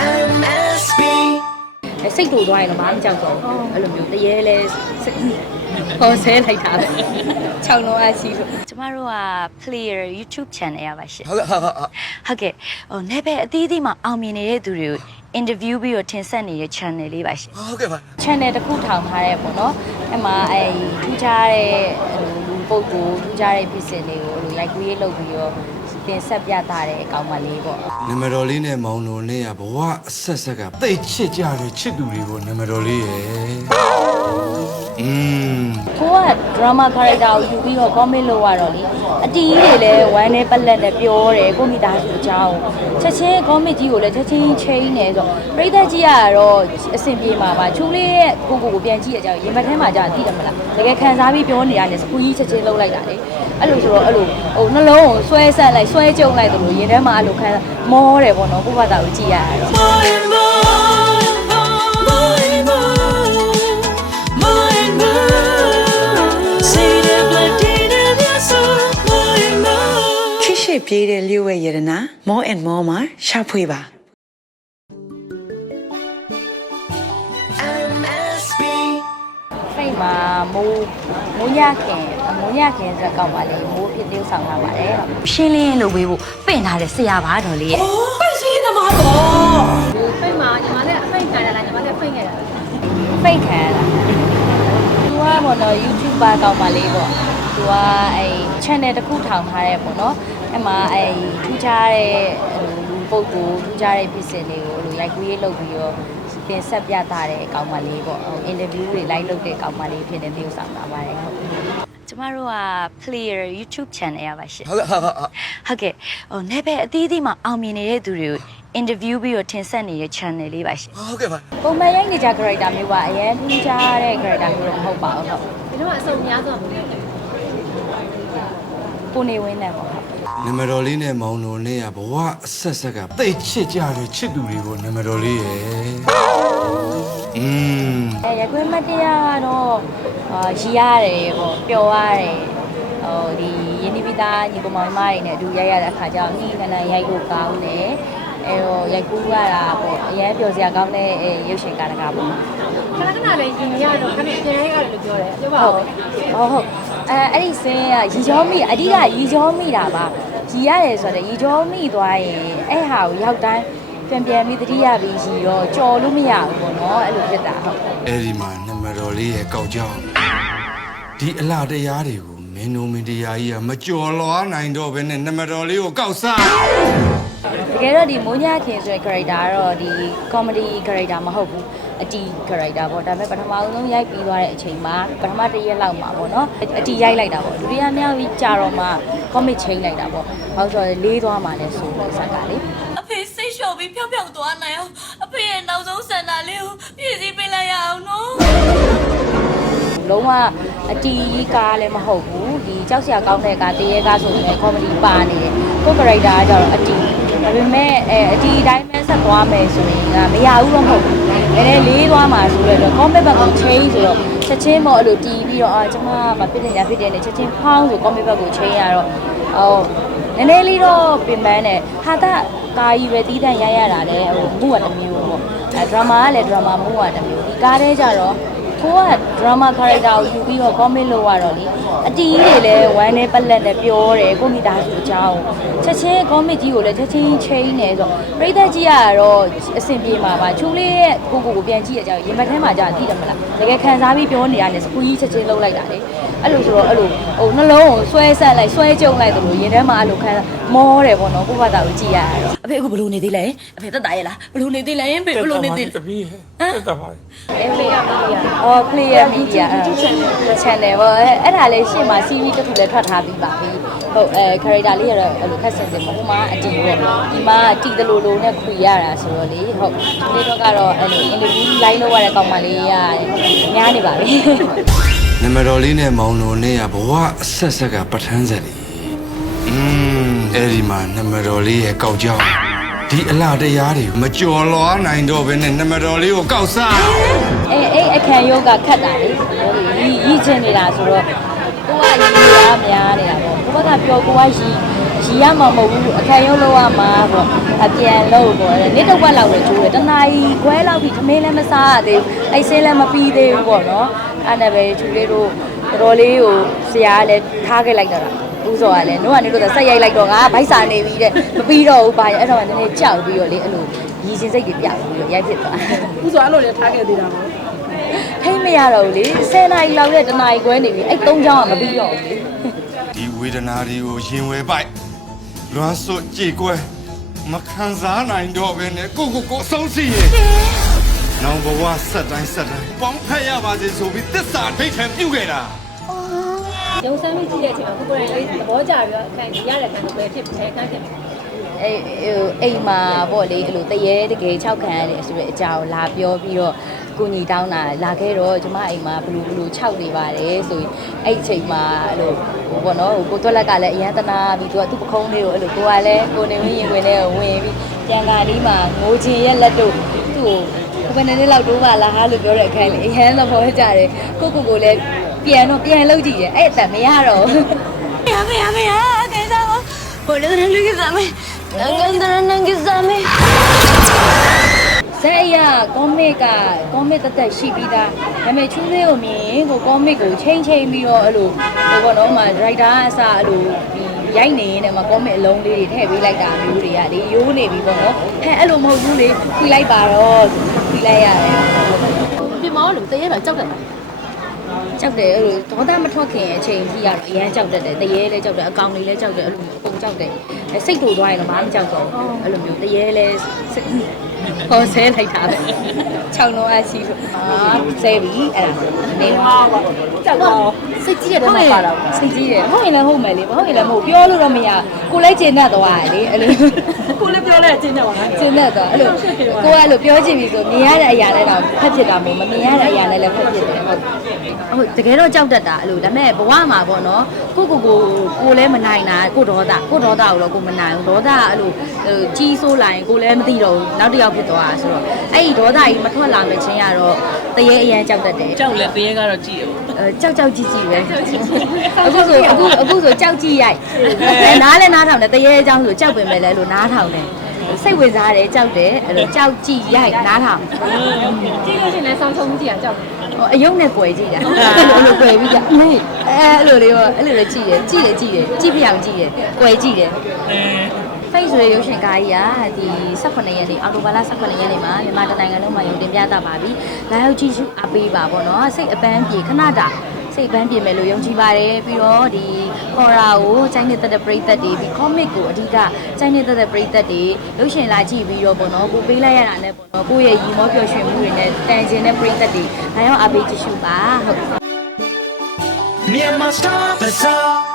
MSB အဲစိတ်တူသွားရင်တော့ဘာမှမကြောက်တော့ဘူးအဲ့လိုမျိုးတရေလဲစိတ်ဟောဆဲလိုက်တာပဲ6လုံးအရှိလို့ကျမတို့က player YouTube channel ရပါရှင်ဟုတ်ကဲ့ဟုတ်ဟုတ်ဟုတ်ဟုတ်ကဲ့ဟိုနေပဲအသီးသီးမှာအောင်မြင်နေတဲ့သူတွေကို interview ပြီးတော့တင်ဆက်နေတဲ့ channel လေးပါရှင်ဟုတ်ကဲ့ပါ channel တစ်ခုထောင်ထားရဲပေါ့နော်အဲ့မှာအဲထူးခြားတဲ့ဟိုလူပုဂ္ဂိုလ်ထူးခြားတဲ့ဖြစ်စဉ်တွေကိုဟိုရိုက်ကူးရေးလုပ်ပြီးတော့ တင်ဆက်ပြသတဲ့အကောင်မလေးပေါ့နံပါတ်တော်လေးနဲ့မောင်တော်နဲ့ကဘဝအဆက်ဆက်ကတိတ်ချစ်ကြတဲ့ချစ်သူတွေကိုနံပါတ်တော်လေးရယ် อืมကိုက drama character ကိုယူပြီးတော့ comment လုပ်ရတော့လေအတီးကြီးတွေလည်းဝမ်းနဲ့ပက်လက်နဲ့ပြောတယ်ကိုမိသားစုအကြောင်းချက်ချင်း comment ကြီးကိုလည်းချက်ချင်းချိန်နေဆိုပရိသတ်ကြီးကတော့အဆင်ပြေမှာပါချူလေးရဲ့ကိုကိုကိုပြန်ကြည့်ရကြရင်မထဲမှာကြာသိတယ်မလားတကယ်ခံစားပြီးပြောနေရတယ်စကူကြီးချက်ချင်းလှုပ်လိုက်တာလေအဲ့လိုဆိုတော့အဲ့လိုဟိုနှလုံးကိုဆွဲဆက်လိုက်ဆွဲကြုံလိုက်တယ်လို့ရင်ထဲမှာအဲ့လိုခံမောတယ်ပေါ့နော်ကိုယ့်ဘာသာကိုကြည့်ရတာတော့ ပြေးတဲ့လျှို့ဝဲရတနာ more and more မှာရှာဖွေပါ MSB ဖိတ်မှာမိုးမိုးရခင်မိုးရခင်ဆိုတော့ကောက်ပါလေမိုးဖြစ်သေးဆောင်လာပါတယ်ရှင်းလင်းလုပ်ပေးဖို့ပင့်ထားတဲ့ဆရာပါတော်လေးရဲ့ဖိတ်မှာညီမလည်းဖိတ်ခံရတာညီမလည်းဖိတ်ခဲ့တာဖိတ်ခံရတာသူကပေါ့နော် YouTuber ကောက်ပါလေးပေါ့ သူကအဲ channel တစ်ခုထောင်ထားရဲပေါ့နော်အဲ့မှာအဲထူးခြားတဲ့ဟိုလူပုဂ္ဂိုလ်ထူးခြားတဲ့ဖြစ်စဉ်တွေကိုဟိုရိုက်ကူးရေးလုပ်ပြီးတော့တင်ဆက်ပြသတဲ့အကောင်မလေးပေါ့ဟို interview တွေ live လုပ်တဲ့အကောင်မလေးဖြစ်နေသမျိုးဆောင်လာပါတယ်ဟုတ်ကျမတို့က player YouTube channel ရပါရှင်ဟုတ်ကဲ့ဟုတ်ဟုတ်ဟုတ်ဟုတ်ကဲ့ဟိုနေပဲအသီးသီးမှာအောင်မြင်နေတဲ့သူတွေကို interview ပြီးတော့တင်ဆက်နေတဲ့ channel လေးပါရှင်ဟုတ်ကဲ့ပါပုံမှန်ရိုက်နေကြ character မျိုးပါအရင်ထူးခြားတဲ့ character မျိုးတော့မဟုတ်ပါဘူးဟုတ်ဒီတော့အစုံများဆုံးဘယ်လိုလဲ ကိုနေဝင်းနဲ့ပေါ့ဟုတ်နံပါတ်တော်လေးနဲ့မောင်တော်နဲ့ကဘဝအဆက်ဆက်ကတိတ်ချစ်ကြတဲ့ချစ်သူတွေကိုနံပါတ်တော်လေးရယ်อืมအဲရကွေးမတရားကတော့အာရီရတယ်ပေါ့ပျော်ရတယ်ဟိုဒီယင်းဒီပီသားညီကောင်မောင်မတွေနဲ့အတူရိုက်ရတဲ့အခါကျတော့ညီနန်းနန်းရိုက်ဖို့ကောင်းတယ်အဲတော့ရိုက်ကူးရတာပေါ့အရင်ပျော်စရာကောင်းတဲ့အဲရုပ်ရှင်ကားတကားပေါ့ခဏခဏလေးရင်ရတော့ခဏပြန်ရိုက်ရတယ်လို့ပြောတယ်ပြောပါဟုဦးတ်ဟုတ်ဟုတ် အဲအဲ့ဒီစင်းကရီချောမိအဓိကရီချောမိတာပါရီရတယ်ဆိုတော့ရီချောမိသွားရင်အဲ့ဟာကိုရောက်တိုင်းပြန်ပြန်ပြီးတတိယပြီးရီတော့ကြော်လို့မရဘူးပေါ့နော်အဲ့လိုဖြစ်တာဟုတ်အဲ့ဒီမှာနံပါတ်တော်လေးရဲ့ကောက်ကြောင်းဒီအလားတရားတွေကိုမင်းတို့မင်းတရားကြီးကမကြော်လွားနိုင်တော့ဘဲနဲ့နံပါတ်တော်လေးကိုကောက်စားတကယ်တော့ဒီမိုးညခင်ဆိုတဲ့ character ကတော့ဒီ comedy character မဟုတ်ဘူး အတီ character ပေါ့ဒါပေမဲ့ပထမဆုံးရိုက်ပြီးသွားတဲ့အချိန်မှာပထမတစ်ရက်လောက်မှာပေါ့နော်အတီရိုက်လိုက်တာပေါ့ဒုတိယမြောက်ပြီးကြာတော့မှ comic ချိန်လိုက်တာပေါ့ဘာလို့ဆိုတော့လေးသွားမှလည်းဆိုတော့စက်ကလေအဖေစိတ်လျှော့ပြီးဖြောက်ဖြောက်သွားနိုင်အောင်အဖေရဲ့နောက်ဆုံးဆန္ဒလေးကိုပြည့်စည်ပေးလိုက်ရအောင်နော်လုံးဝအတီကြီးကားလည်းမဟုတ်ဘူးဒီကြောက်စရာကောင်းတဲ့ကားတရေကားဆိုရင်လည်း comedy ပါနေတယ်ကိုယ် character ကကြတော့အတီဒါပေမဲ့အဲအတီတိုင်းပဲဆက်သွားမယ်ဆိုရင်ကမရဘူးတော့မဟုတ်ဘူး နည်းနည်းလေးသွားမှာဆိုတော့ comment ဘက်ကို change ဆိုတော့ချက်ချင်းပေါ့အဲ့လိုတီးပြီးတော့အာကျွန်မမဖြစ်နေရဖြစ်တယ်နဲ့ချက်ချင်းဖောင်းဆို comment ဘက်ကို change ရတော့ဟိုနည်းနည်းလေးတော့ပြင်ပန်းတယ်ဟာတာကာကြီးပဲတီးတန့်ရရတာလည်းဟိုမှုကတစ်မျိုးပေါ့အဲ drama ကလည်း drama မှုကတစ်မျိုးဒီကားထဲကြတော့ ကိုက drama character ကိုယူပြီးတော့ comment လုပ်ရတော့လေအတီးကြီးတွေလည်းဝမ်းနဲ့ပက်လက်နဲ့ပြောတယ်ကိုမိသားစုအကြောင်းချက်ချင်း comment ကြီးကိုလည်းချက်ချင်းချိန်နေဆိုပရိသတ်ကြီးကတော့အဆင်ပြေမှာပါချူလေးရဲ့ကိုကိုကိုပြန်ကြည့်ရကြရင်မထဲမှာကြာသိတယ်မလားတကယ်ခံစားပြီးပြောနေရတယ်စကူကြီးချက်ချင်းလှုပ်လိုက်တာလေအဲ့လိုဆိုတော့အဲ့လိုဟိုနှလုံးကိုဆွဲဆက်လိုက်ဆွဲကြုံလိုက်တယ်လို့ရင်ထဲမှာအဲ့လိုခံမောတယ်ပေါ့နော်ကိုယ့်ဘာသာကိုကြည့်ရတာတော့အဖေအခုဘလို့နေသေးလဲအဖေသက်တာရဲ့လားဘလို့နေသေးလဲဖေဘလို့နေသေးလဲအော် player media channel ပေါ့အဲ့အဲ့ဒါလေးရှေ့မှာ series တစ်ခုလည်းထွက်ထားပြီးပါပြီဟုတ်အဲ character လေးကတော့အဲ့လိုခက်ဆင်စင်ပေါ့ဟိုမှာအတီပေါ့ဒီမှာတီတလူလူနဲ့ခွေရတာဆိုတော့လေဟုတ်ဒီတော့ကတော့အဲ့လို interview line လုပ်ရတဲ့ကောင်မလေးကများနေပါပြီနံပါတ်တော်လေးနဲ့မောင်တော်နဲ့ကဘဝအဆက်ဆက်ကပဋ္ဌာန်းဆက်လေးอืม အဲ့ဒီမှာနံပါတ်တော်လေးရဲ့ကောက်ကြောင်းဒီအလားတရားတွေကိုမကြော်လွားနိုင်တော့ဘဲနဲ့နံပါတ်တော်လေးကိုကောက်စားအဲအဲ့အခန့်ရုပ်ကခတ်တာလေရီရီချင်နေတာဆိုတော့ကိုကရီရများနေတာပေါ့ကိုဘက်ကပြောကိုကရီရီရီရမှာမဟုတ်ဘူးအခန်းရုံးလောက်ရမှာပေါ့အပြန်လို့ပေါ့နေ့တစ်ဝက်လောက်ပဲကျိုးတယ်တနာရီခွဲလောက်ပြီးသမင်းလည်းမစားရသေးဘူးအိတ်ဆင်းလည်းမပြီးသေးဘူးပေါ့နော်အဲ့ဒါပဲကျူလေးတို့တော်တော်လေးကိုဆရာကလည်းထားခဲ့လိုက်တော့တာ ဦးစောကလည်းတို့ကနေလို့ဆက်ရိုက်လိုက်တော့ငါဗိုက်စာနေပြီတဲ့မပြီးတော့ဘူးပါရအဲ့တော့နည်းနည်းကြောက်ပြီးတော့လေအဲ့လိုရည်ရှင်စိတ်တွေပြောက်ပြီးတော့ရိုက်ဖြစ်သွားဥဆိုအဲ့လိုလည်းထားခဲ့သေးတာပေါ့ထိမရတော့ဘူးလေ10နာရီလောက်နဲ့တနာရီခွဲနေပြီအဲ့၃ချောင်းကမပြီးတော့ဘူးလေဒီဝေဒနာတွေကိုရင်ဝယ်ပိုက်လွမ်းစွတ်ကြေကွဲမခံစားနိုင်တော့ဘဲနဲ့ကိုကိုကိုအဆုံးစီရင်နောင်ဘဝဆက်တိုင်းဆက်တိုင်းပေါင်းဖက်ရပါစေဆိုပြီးတစ္ဆာဒိဋ္ဌံပြုခဲ့တာ ရုံစမ်းမိကြည့်တဲ့အချိန်မှာကိုကိုယ်တိုင်လေးသဘောကျပြီးတော့အခန်းကြီးရတဲ့အခန်းကိုပဲဖြစ်တယ်အခန်းဖြစ်တယ်အဲ့ဟိုအိမ်မှာပေါ့လေအဲ့လိုတရေတကယ်၆ခံရတယ်ဆိုတဲ့အကြောင်းလာပြောပြီးတော့ကိုညီတောင်းတာလာခဲ့တော့ကျမအိမ်မှာဘလူဘလူ၆နေပါတယ်ဆိုရင်အဲ့အချိန်မှာအဲ့လိုဟိုပေါ့နော်ဟိုကိုတွက်လက်ကလည်းအရန်တနာပြီးသူကသူ့ပခုံးလေးကိုအဲ့လိုကိုကလည်းကိုနေဝင်းရင်ဝင်နဲ့ဝင်ပြီးကြံကာလေးမှာငိုချင်ရဲ့လက်တို့သူ့ကိုကိုယ်ကနေလောက်တိုးပါလားဟာလို့ပြောတဲ့အခန်းလေးအရန်သဘောကျတယ်ကိုကိုကိုလည်း ပြန်တော့ပြန်လောက်ကြည့်တယ်အဲ့အတန်မရတော့ဘူးရမရမရကိစ္စမဘိုးလည်းလူကိစ္စမေငန်းဒရနန်ကိစ္စမေဇက်အရကောမစ်ကကောမစ်တက်တက်ရှိပြီးသားဒါပေမဲ့ချူးသေးကိုမြင်ကိုကောမစ်ကိုချိန်ချိန်ပြီးတော့အဲ့လိုဟိုဘောနော်မှာဒရိုက်တာအစအဲ့လိုဒီရိုက်နေရင်လည်းမကောမစ်အလုံးလေးတွေထည့်ပေးလိုက်တာမျိုးတွေကလေရိုးနေပြီပေါ့နော်ဟဲ့အဲ့လိုမဟုတ်ဘူးလေခွီလိုက်ပါတော့ခွီလိုက်ရတယ်ပြင်မောလို့တရေတော့ကြောက်တယ် ကြောက်တယ်အဲ့လိုဒေါသမထွက်ခင်အချိန်ကြီးကတော့အရန်ကြောက်တတ်တယ်တရေလည်းကြောက်တယ်အကောင်လေးလည်းကြောက်တယ်အဲ့လိုမျိုးအကုန်ကြောက်တယ်အဲစိတ်တူသွားရင်တော့ဘာမှမကြောက်တော့ဘူးအဲ့လိုမျိုးတရေလည်းစိတ်ဟောဆဲလိုက်တာပဲ6လုံးအရှိလို့အာဆဲပြီအဲ့ဒါနေပါကြောက်တော့ စိတ်ကြီးတဲ့မှာပါတော့စိတ်ကြီးတယ်ဟုတ်ရင်လည်းဟုတ်မယ်လေမဟုတ်ရင်လည်းမဟုတ်ပြောလို့တော့မရကိုလည်းကျင်တတ်သွားတယ်လေအဲ့လိုကိုလည်းပြောလိုက်အချင်းနဲ့ပါလားကျင်တတ်သွားအဲ့လိုကိုကအဲ့လိုပြောချင်ပြီဆိုမြင်ရတဲ့အရာလည်းတော့ဖက်ဖြစ်တာမဟုတ်မမြင်ရတဲ့အရာလည်းလည်းဖက်ဖြစ်တယ်ဟုတ်ဟုတ်တကယ်တော့ကြောက်တတ်တာအဲ့လိုဒါပေမဲ့ဘဝမှာပေါ့နော်ကိုကိုကိုကိုလည်းမနိုင်တာကိုဒေါသကိုဒေါသကိုတော့ကိုမနိုင်ဘူးဒေါသကအဲ့လိုဟိုကြီးဆိုးလာရင်ကိုလည်းမသိတော့ဘူးနောက်တစ်ယောက်ဖြစ်သွားတာဆိုတော့အဲ့ဒီဒေါသကြီးမထွက်လာမချင်းရတော့တရေအရန်ကြောက်တတ်တယ်ကြောက်လဲတရေကတော့ကြည့်တယ်အဲ ကြောက်ကြောက်ကြည့်ကြည့်ပဲအခုဆိုအခုအခုဆိုကြောက်ကြည့်ရိုက်အဲနားလဲနားထောင်တယ်တရေအကြောင်းဆိုကြောက်ပင်ပဲလဲလို့နားထောင်တယ်စိတ်ဝင်စားတယ်ကြောက်တယ်အဲ့လိုကြောက်ကြည့်ရိုက်နားထောင်ကြည့်လို့ရှိရင်လည်းဆောင်းချုံကြည့်ရကြောက်တယ်ဟိုအယုံနဲ့ကွယ်ကြည့်တာအဲ့လိုအဲ့လိုကွယ်ပြီးကြအမေအဲအဲ့လိုလေးရောအဲ့လိုလေးကြည့်တယ်ကြည့်တယ်ကြည့်တယ်ကြည့်ပြအောင်ကြည့်တယ်ကွယ်ကြည့်တယ်ဖိ တ်ဆိုတဲ့ရုပ်ရှင်ကားကြီးကဒီ18ရက်နေ့အော်တိုဘာလ18ရက်နေ့မှာမြန်မာတိုင်းနိုင်ငံလုံးမှာရုံတင်ပြတာပါပြီ။လာရောက်ကြည့်ရှုအားပေးပါပေါ့နော်။စိတ်အပန်းပြေခဏတာစိတ်ပန်းပြေမယ်လို့ယုံကြည်ပါတယ်ပြီးတော့ဒီ horror ကိုချိုင်းနေတဲ့တဲ့ပရိသတ်တွေပြီး comic ကိုအဓိကချိုင်းနေတဲ့တဲ့ပရိသတ်တွေရုပ်ရှင်လာကြည့်ပြီးတော့ပေါ့နော်ကိုပေးလိုက်ရတာနဲ့ပေါ့နော်ကိုယ့်ရဲ့ရီမောပျော်ရွှင်မှုတွေနဲ့တန်ကျင်တဲ့ပရိသတ်တွေလာရောက်အားပေးကြည့်ရှုပါဟုတ် Myanmar Star Bazaar